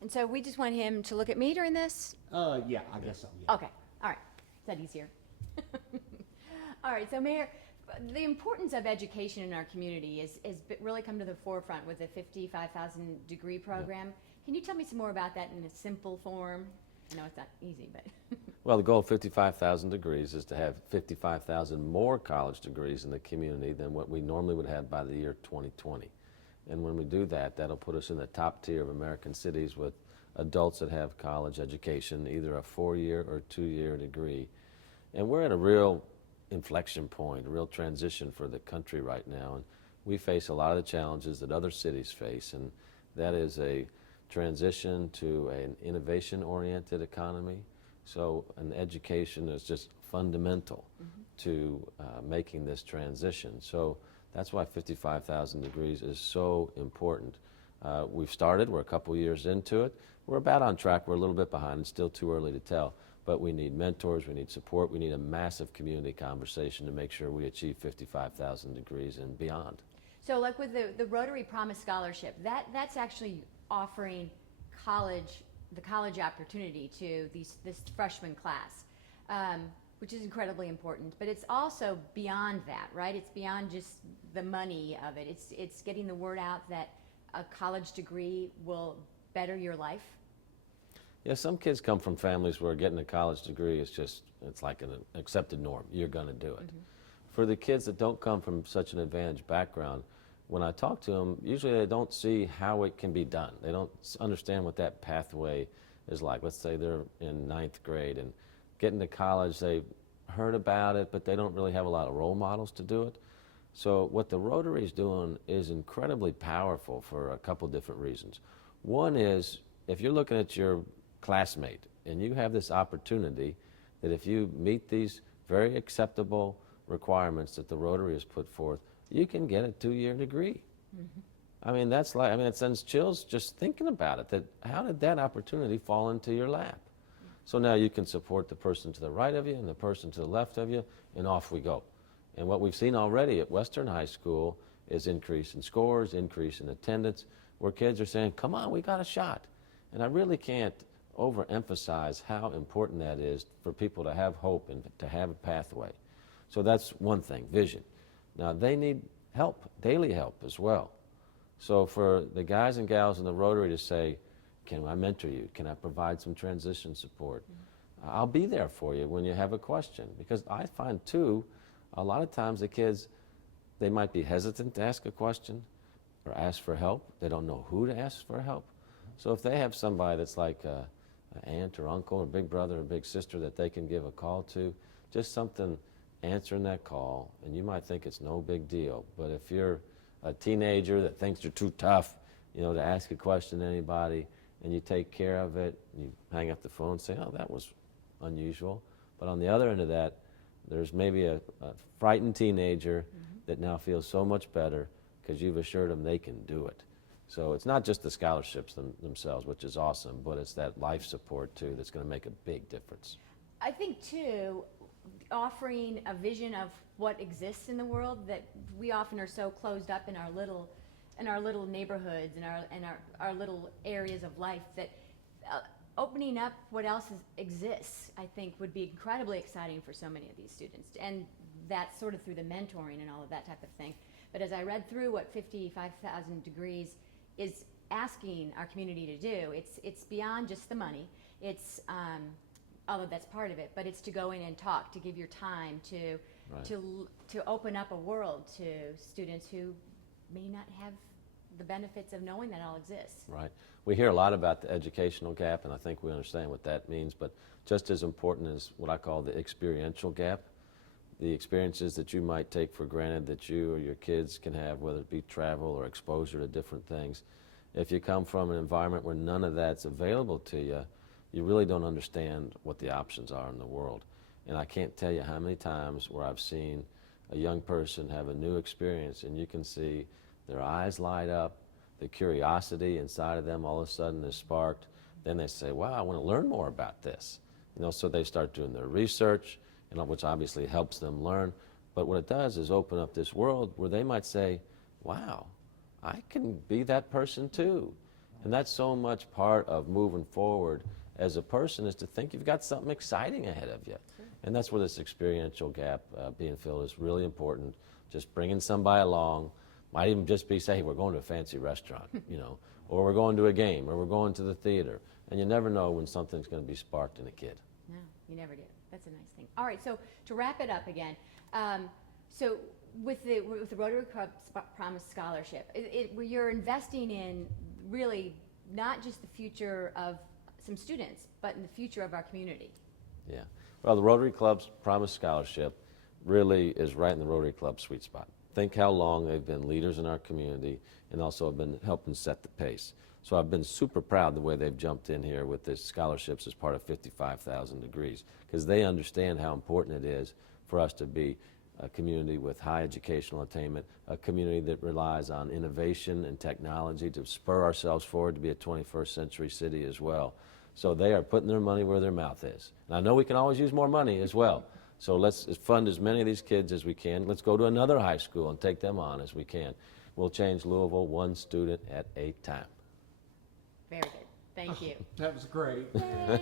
And so we just want him to look at me during this? Yeah, I guess so, yeah. Okay, all right. Is that easier? All right, so Mayor, the importance of education in our community is really come to the forefront with the 55,000 degree program. Can you tell me some more about that in a simple form? I know it's not easy, but. Well, the goal of 55,000 degrees is to have 55,000 more college degrees in the community than what we normally would have by the year 2020. And when we do that, that'll put us in the top tier of American cities with adults that have college education, either a 4-year or 2-year degree. And we're at a real inflection point, a real transition for the country right now. And we face a lot of the challenges that other cities face, and that is a transition to an innovation-oriented economy. So an education is just fundamental to making this transition. So that's why 55,000 degrees is so important. We've started, we're a couple years into it. We're about on track, we're a little bit behind, it's still too early to tell. But we need mentors, we need support, we need a massive community conversation to make sure we achieve 55,000 degrees and beyond. So like with the Rotary Promise Scholarship, that's actually offering the college opportunity to this freshman class, which is incredibly important. But it's also beyond that, right? It's beyond just the money of it. It's getting the word out that a college degree will better your life. Yeah, some kids come from families where getting a college degree is just, it's like an accepted norm. You're going to do it. For the kids that don't come from such an advantaged background, when I talk to them, usually they don't see how it can be done. They don't understand what that pathway is like. Let's say they're in 9th grade and getting to college, they've heard about it, but they don't really have a lot of role models to do it. So what the Rotary is doing is incredibly powerful for a couple different reasons. One is, if you're looking at your classmate and you have this opportunity that if you meet these very acceptable requirements that the Rotary has put forth, you can get a 2-year degree. I mean, that's like, I mean, it sends chills just thinking about it, that how did that opportunity fall into your lap? So now you can support the person to the right of you and the person to the left of you, and off we go. And what we've seen already at Western High School is increase in scores, increase in attendance, where kids are saying, come on, we got a shot. And I really can't overemphasize how important that is for people to have hope and to have a pathway. So that's one thing, vision. Now they need help, daily help as well. So for the guys and gals in the Rotary to say, can I mentor you? Can I provide some transition support? I'll be there for you when you have a question. Because I find too, a lot of times the kids, they might be hesitant to ask a question or ask for help. They don't know who to ask for help. So if they have somebody that's like an aunt or uncle or big brother or big sister that they can give a call to, just something answering that call, and you might think it's no big deal, but if you're a teenager that thinks you're too tough, you know, to ask a question to anybody, and you take care of it, you hang up the phone and say, oh, that was unusual. But on the other end of that, there's maybe a frightened teenager that now feels so much better because you've assured them they can do it. So it's not just the scholarships themselves, which is awesome, but it's that life support too that's going to make a big difference. I think too, offering a vision of what exists in the world, that we often are so closed up in our little neighborhoods and our little areas of life, that opening up what else exists, I think, would be incredibly exciting for so many of these students. And that's sort of through the mentoring and all of that type of thing. But as I read through what 55,000 degrees is asking our community to do, it's beyond just the money. It's although that's part of it, but it's to go in and talk, to give your time, to open up a world to students who may not have the benefits of knowing that all exists. Right. We hear a lot about the educational gap, and I think we understand what that means, but just as important is what I call the experiential gap. The experiences that you might take for granted that you or your kids can have, whether it be travel or exposure to different things. If you come from an environment where none of that's available to you, you really don't understand what the options are in the world. And I can't tell you how many times where I've seen a young person have a new experience and you can see their eyes light up, the curiosity inside of them all of a sudden is sparked. Then they say, wow, I want to learn more about this. You know, so they start doing their research, you know, which obviously helps them learn. But what it does is open up this world where they might say, wow, I can be that person too. And that's so much part of moving forward as a person, is to think you've got something exciting ahead of you. And that's where this experiential gap being filled is really important. Just bringing somebody along, might even just be say, hey, we're going to a fancy restaurant, you know, or we're going to a game, or we're going to the theater. And you never know when something's going to be sparked in a kid. No, you never do. That's a nice thing. All right, so to wrap it up again, so with the Rotary Club Promise Scholarship, you're investing in really not just the future of some students, but in the future of our community. Yeah. Well, the Rotary Club's Promise Scholarship really is right in the Rotary Club sweet spot. Think how long they've been leaders in our community and also have been helping set the pace. So I've been super proud the way they've jumped in here with this scholarships as part of 55,000 Degrees, because they understand how important it is for us to be a community with high educational attainment, a community that relies on innovation and technology to spur ourselves forward to be a 21st century city as well. So they are putting their money where their mouth is. And I know we can always use more money as well. So let's fund as many of these kids as we can. Let's go to another high school and take them on as we can. We'll change Louisville one student at a time. Very good. Thank you. That was great. Yay.